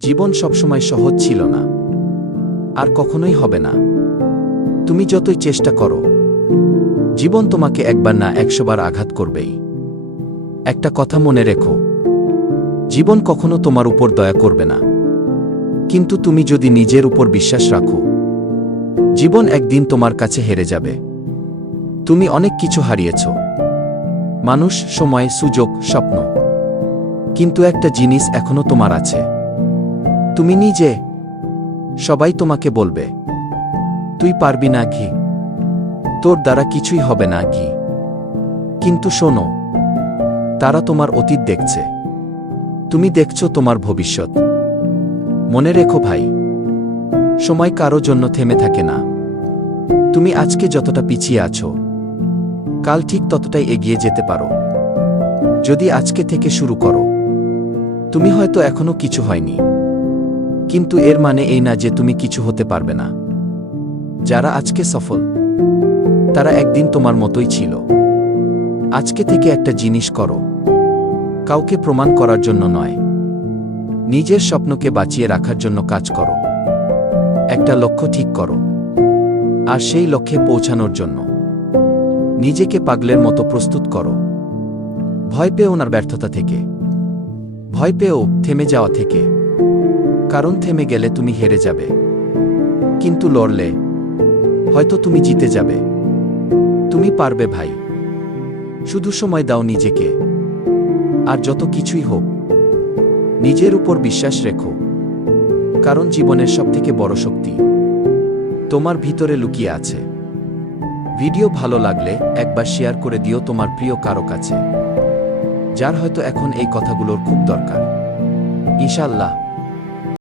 জীবন সবসময় সহজ ছিল না, আর কখনোই হবে না। তুমি যতই চেষ্টা করো, জীবন তোমাকে একবার না 100 বার আঘাত করবেই। একটা কথা মনে রেখো, জীবন কখনো তোমার উপর দয়া করবে না, কিন্তু তুমি যদি নিজের উপর বিশ্বাস রাখো, জীবন একদিন তোমার কাছে হেরে যাবে। তুমি অনেক কিছু হারিয়েছ, মানুষ, সময়, সুযোগ, স্বপ্ন, কিন্তু একটা জিনিস এখনো তোমার আছে, তুমি নিজে। সবাই তোমাকে বলবে তুই পারবি না কি, তোর দ্বারা কিছুই হবে না কি, কিন্তু শোনো, তারা তোমার অতীত দেখছে, তুমি দেখছো তোমার ভবিষ্যৎ। মনে রেখো ভাই, সময় কারো জন্য থেমে থাকে না। তুমি আজকে যতটা পিছিয়ে আছো, কাল ঠিক ততটাই এগিয়ে যেতে পারো। যদি আজকে থেকে শুরু করো, তুমি হয়তো এখনো কিছু হয়নি, কিন্তু এর মানে এই না যে তুমি কিছু হতে পারবে না। যারা আজকে সফল, তারা একদিন তোমার মতোই ছিল। আজকে থেকে একটা জিনিস করো, কাউকে প্রমাণ করার জন্য নয়, নিজের স্বপ্নকে বাঁচিয়ে রাখার জন্য কাজ করো। একটা লক্ষ্য ঠিক করো, আর সেই লক্ষ্যে পৌঁছানোর জন্য নিজেকে পাগলের মতো প্রস্তুত করো। ভয় পেও না ব্যর্থতা থেকে, ভয় পেও থেমে যাওয়া থেকে, কারণ থেমে গেলে তুমি হেরে যাবে, কিন্তু লড়লে হয়তো তুমি জিতে যাবে। তুমি পারবে ভাই, শুধু সময় দাও নিজেকে। আর যত কিছুই হোক, নিজের উপর বিশ্বাস রেখো, কারণ জীবনের সবথেকে বড় শক্তি তোমার ভিতরে লুকিয়ে আছে। ভিডিও ভালো লাগলে একবার শেয়ার করে দিও তোমার প্রিয় কারো কাছে, যার হয়তো এখন এই কথাগুলোর খুব দরকার। ইনশাআল্লাহ